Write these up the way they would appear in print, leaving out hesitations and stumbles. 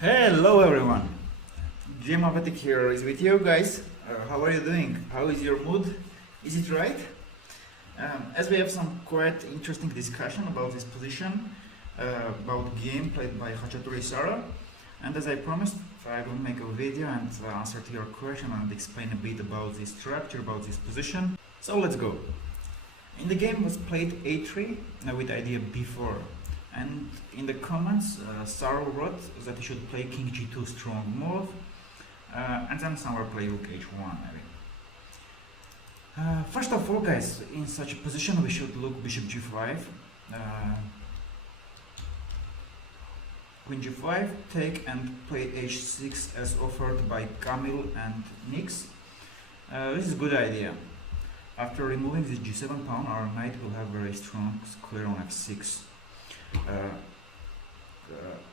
Hello everyone, Jim here is with you guys. How are you doing? How is your mood? Is it right? As we have some quite interesting discussion about this position, about game played by Khachaturi Sara, and as I promised, I will make a video and answer to your question and explain a bit about this structure, about this position. So let's go. In the game was played a3 with idea b4. And in the comments, Saro wrote that he should play king g2 strong move, and then somewhere play rook h1 maybe. First of all, guys, in such a position we should look bishop g5, queen g5, take and play h6 as offered by Kamil and Nix. This is a good idea. After removing this g7 pawn, our knight will have very strong square on f6.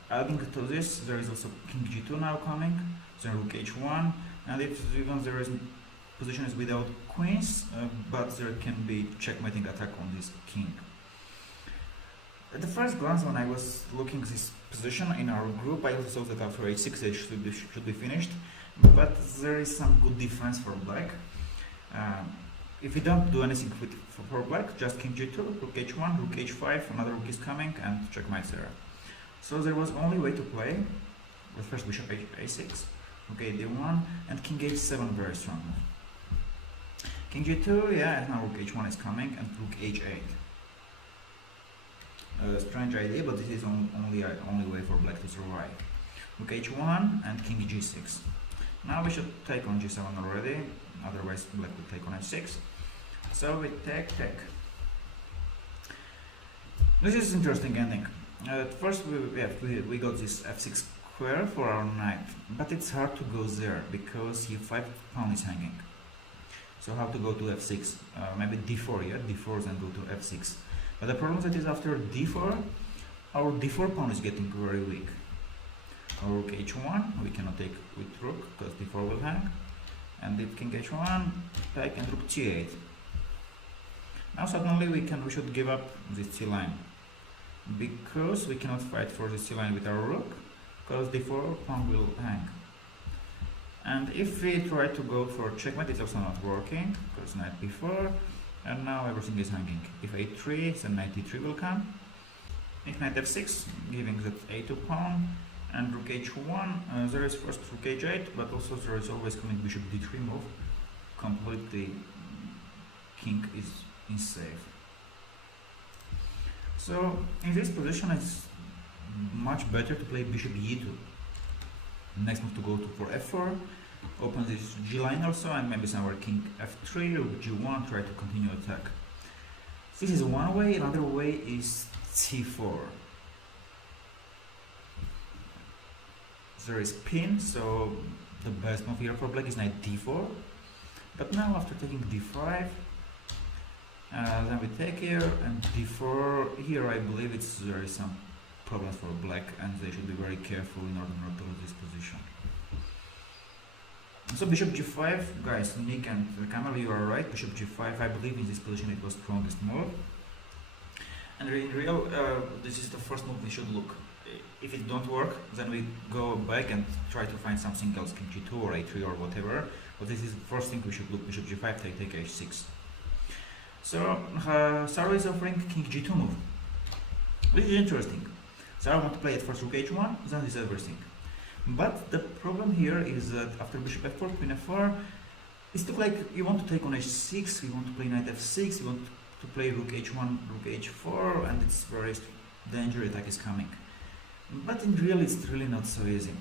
Adding to this, there is also king g2 now coming, then rook h1, and if even there is position is without queens, but there can be checkmating attack on this king. At the first glance, when I was looking this position in our group, I also thought that after h6 it should be finished, but there is some good defense for black. If we don't do anything for black, just king g2, rook h1, rook h5, another rook is coming, and checkmate there. So there was only way to play with first bishop a6, rook d1, and king h7 very strong. King g2, yeah, now rook h1 is coming, and rook h8. Strange idea, but this is only way for black to survive. Rook h1 and king g6. Now we should take on g7 already, otherwise black will take on h6. So we take. This is interesting ending. At first we got this f6 square for our knight, but it's hard to go there because e5 pawn is hanging. So how to go to f6? Maybe d4, yeah, d4 then go to f6. But the problem that is after d4, our d4 pawn is getting very weak. Rook h1, we cannot take with rook because d4 will hang, and if king h1, take and rook g8. Now suddenly we should give up this c line because we cannot fight for the c line with our rook because d4 pawn will hang. And if we try to go for checkmate, it's also not working because knight b4, and now everything is hanging. If a3, then knight d3 will come. If knight f6, giving that a2 pawn, and rook h1, there is first rook h8, but also there is always coming bishop d3 move. Completely king is safe. So in this position it's much better to play bishop e2. Next move to go for f4, open this g line also, and maybe somewhere king f3 or g1, try to continue attack. This is one way. Another way is c4. There is pin, so the best move here for black is knight d4. But now after taking d5, then we take here, and d4, here I believe there is some problems for black, and they should be very careful in order not to lose this position. So bishop g5, guys, Nick and Kamil, you are right, bishop g5, I believe in this position it was strongest move. And in real, this is the first move we should look. If it don't work, then we go back and try to find something else, king g2 or a3 or whatever. But this is the first thing we should look, bishop g5, take h6. So Saro is offering king g2 move, which is interesting. Saro want to play at first rook h1, then this everything. But the problem here is that after bishop f4, queen f4, it's look like you want to take on h6, you want to play knight f6, you want to play rook h1, rook h4, and it's very dangerous attack is coming. But in real, it's really not so easy.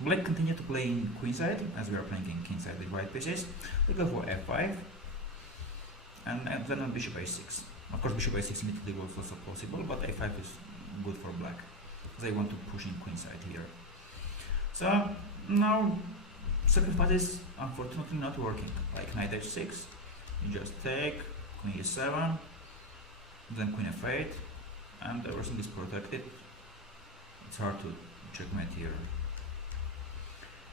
Black continue to play in queenside, as we are playing in kingside with white pieces. We go for f5, and then on bishop a6. Of course, bishop a6 immediately was also possible, but a5 is good for black. They want to push in queenside here. So now sacrifice is unfortunately not working. Like knight h6, you just take, queen e7, then queen f8, and everything is protected. It's hard to checkmate here.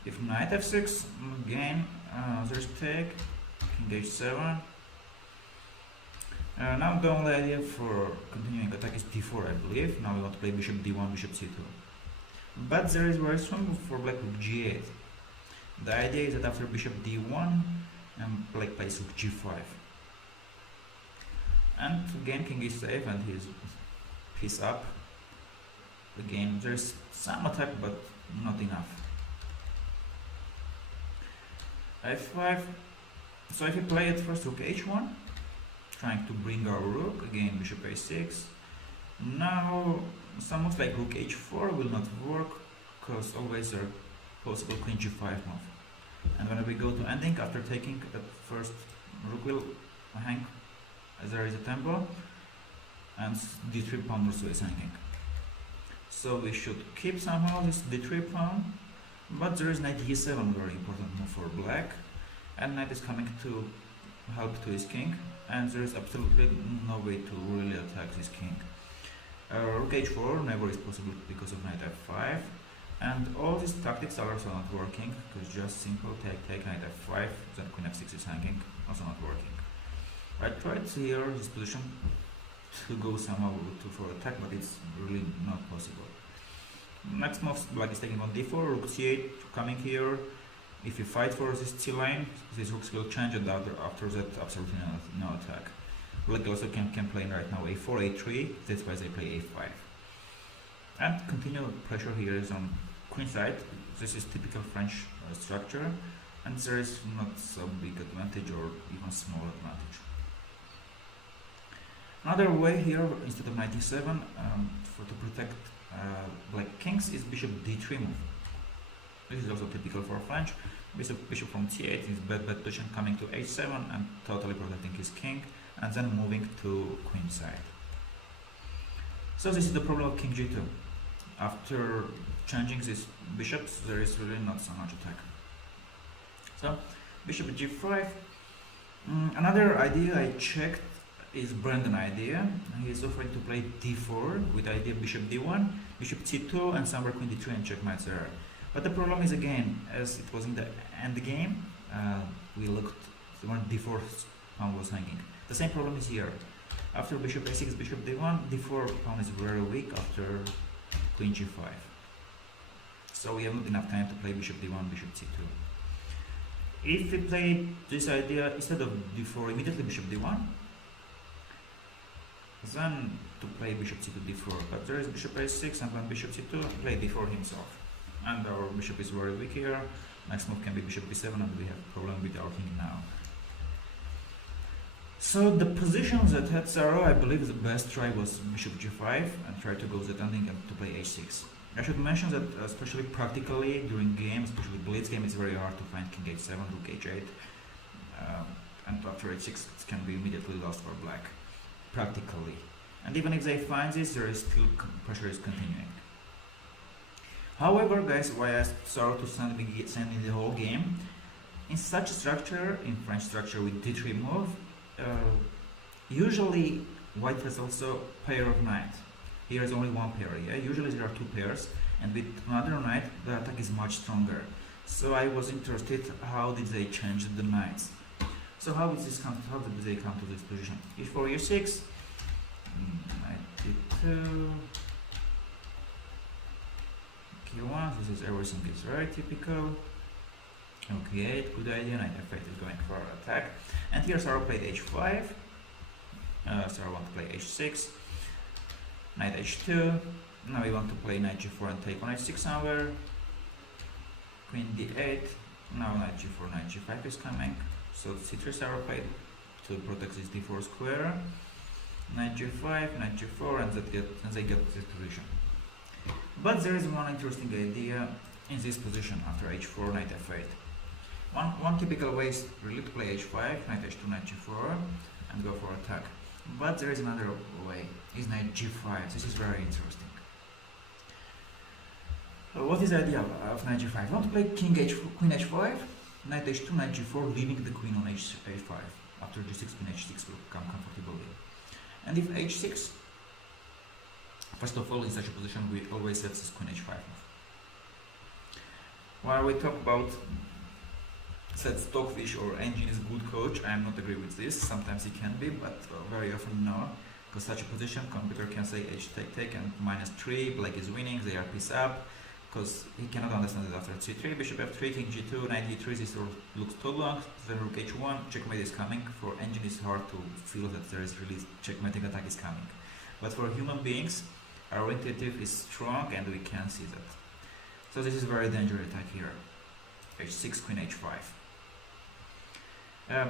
If knight f6, again, there's take, king h7. Now the only idea for continuing attack is d4, I believe. Now we want to play bishop d1, bishop c2. But there is very strong move for black rook g8. The idea is that after bishop d1, black plays rook g5. And again king is safe and he's up. Again there's some attack but not enough. f5. So if we play at first rook h1, trying to bring our rook, again bishop a6. Now some moves like rook h4 will not work because always there are possible queen g5 move. And when we go to ending after taking at first, rook will hang as there is a tempo, and d3 pawn also is hanging. So we should keep somehow this d3 pawn, but there is knight e7, very important move for black, and knight is coming to help to his king, and there is absolutely no way to really attack this king. Rook h4 never is possible because of knight f5, and all these tactics are also not working because just simple take knight f5, then queen f6 is hanging, also not working. I tried here this position to go somehow for attack, but it's really not possible. Next move, black is taking on d4, rook c8 coming here. If you fight for this c line, these rooks will change, and after that absolutely no attack. Black also can play right now a4, a3, that's why they play a5. And continued pressure here is on queen side. This is typical French structure, and there is not so big advantage or even small advantage. Another way here, instead of knight e7, to protect black kings, is bishop d3 move. This is also typical for French. Bishop from c8 is bad position, coming to h7 and totally protecting his king, and then moving to queen side. So this is the problem of king g2. After changing these bishops, there is really not so much attack. So bishop g5. Another idea I checked is Brandon idea. He is offering to play d4 with idea bishop d1, bishop c2, and somewhere queen d3 and checkmate there. But the problem is, again, as it was in the end game, we looked when d4 pawn was hanging. The same problem is here. After bishop a6, bishop d1, d4 pawn is very weak after queen g5. So we have not enough time to play bishop d1, bishop c2. If we play this idea instead of d4, immediately bishop d1, then to play bishop c2, d4. But there is bishop a6, and when bishop c2, play d4 himself. And our bishop is very weak here. Next move can be bishop b7, and we have a problem with our king now. So the position that had Zaro, I believe the best try was bishop g5 and try to go that ending and to play h6. I should mention that especially practically during games, especially blitz game, it's very hard to find king h7, rook h8, and after h6 it can be immediately lost for black, practically. And even if they find this, there is still pressure is continuing. However, guys, why I asked Zaro to send me the whole game, in such a structure, in French structure with d3 move, usually white has also pair of knight. Here is only one pair, yeah? Usually there are two pairs, and with another knight the attack is much stronger. So I was interested, how did they change the knights? So how did they come to this position? e4, e6, knight d2, q1, this is everything is very typical. Okay, good idea, knight f8 is going for attack. And here Zaro played h5, Zaro want to play h6, knight h2, now we want to play knight g4 and take on h6 somewhere, queen d8, now knight g4, knight g5 is coming, so c3 Zaro played to protect this d4 square, knight g5, knight g4, and they get this position. But there is one interesting idea in this position after h4, knight f8. One typical way is really to play h5, knight h2, knight g4, and go for attack. But there is another way, is knight g5. This is very interesting. What is the idea of knight g5? I want to play queen h5, knight h2, knight g4, leaving the queen on h5. After g6, queen h6 will come comfortably. And if h6, first of all, in such a position, we always have this queen h5 move. While we talk about said Stockfish or Engine is good coach, I am not agree with this. Sometimes it can be, but very often no. Because such a position, computer can say h take and -3, black is winning, they are piece up, because he cannot understand it after c3, bishop f3, king g2, knight e3. This looks too long. Then rook h1, checkmate is coming. For engine it's hard to feel that there is really checkmating attack is coming, but for human beings our intuitive is strong and we can see that. So this is very dangerous attack here. h6, queen h5.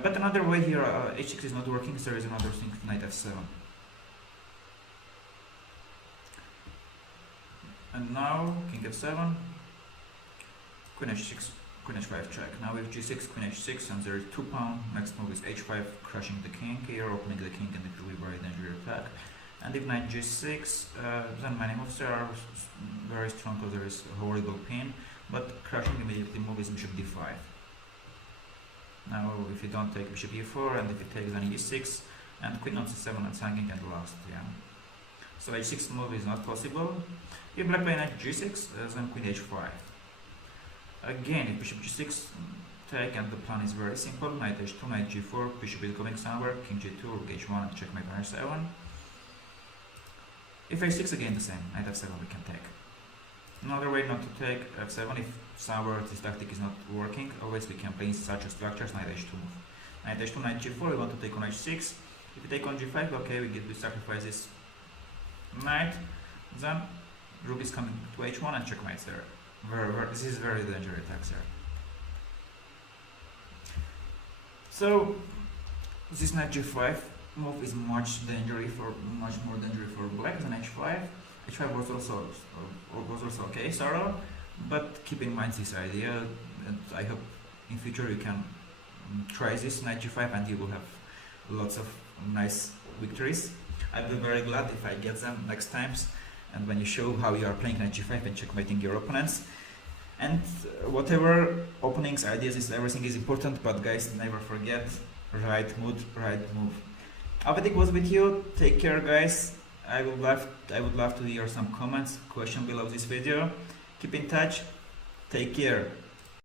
But another way here, h6 is not working, so there is another thing, knight f7. And now king f7, queen h6, queen h5 check. Now with g6, queen h6, and there is 2 pawn. Next move is h5, crushing the king here, opening the king, and it will be very dangerous attack. And if knight g6, then many moves there are very strong because there is a horrible pin, but crushing immediately move is bishop d5. Now if you don't take bishop e4, and if you take then e6, and queen on c7 and hanging and last, yeah. So h6 move is not possible. If black play knight g6, then queen h5. Again, if bishop g6 take, and the plan is very simple, knight h2, knight g4, bishop is going somewhere, king g2, rook h1, and checkmate on h7. If h6, again the same, knight f7 we can take. Another way not to take f7, if somewhere this tactic is not working, always we can play in such a structures, knight h2 move. Knight h2, knight g4, we want to take on h6. If we take on g5, okay, we sacrifice this knight, then rook is coming to h1 and checkmate there. This is very dangerous attack there. So this knight g5 move is much more dangerous for black than h5. h5 was also okay, sorrow, but keep in mind this idea, and I hope in future you can try this knight g5 and you will have lots of nice victories. I'll be very glad if I get them next times, and when you show how you are playing knight g5 and checkmating your opponents. And whatever openings, ideas, everything is important, but guys, never forget, right mood, right move. Avetik was with you. Take care, guys. I would love to hear some comments, question below this video. Keep in touch. Take care.